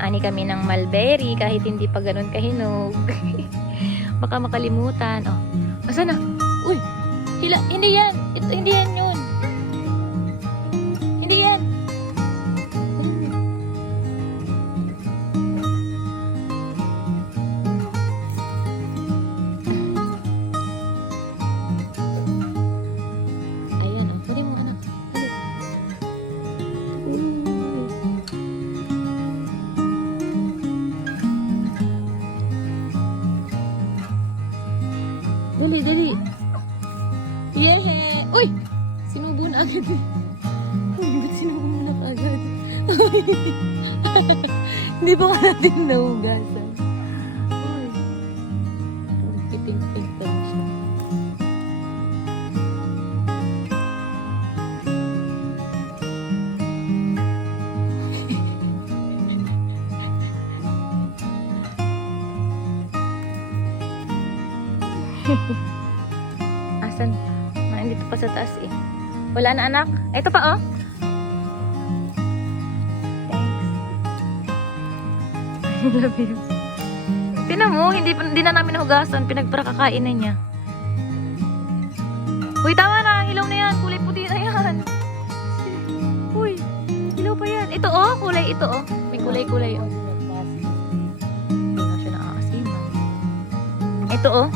Aani kami ng mulberry kahit hindi pa ganun kahinog. Baka makalimutan. Oh, asa na? Uy, hindi yan. Hindi yan yun. Hindi yan. Ayan, oh. Pwede mo anak. Dali, dali. Yeah! Uy! Sinubo na agad. Ba't sinubo mo na agad? Hindi pa ka natin nahugasan. Uy. Iting-ting lang siya. Asan? Nandito pa sa taas eh. Wala na anak? Ito pa oh. Thanks. I love you. Tingnan mo, hindi na namin nahugasan. Pinagprakakain na niya. Uy, tama na. Hilaw na yan. Kulay puti na yan. Uy, hilaw pa yan. Ito oh, kulay ito oh. May kulay-kulay oh. Hindi na siya nakakasiman. Ito oh.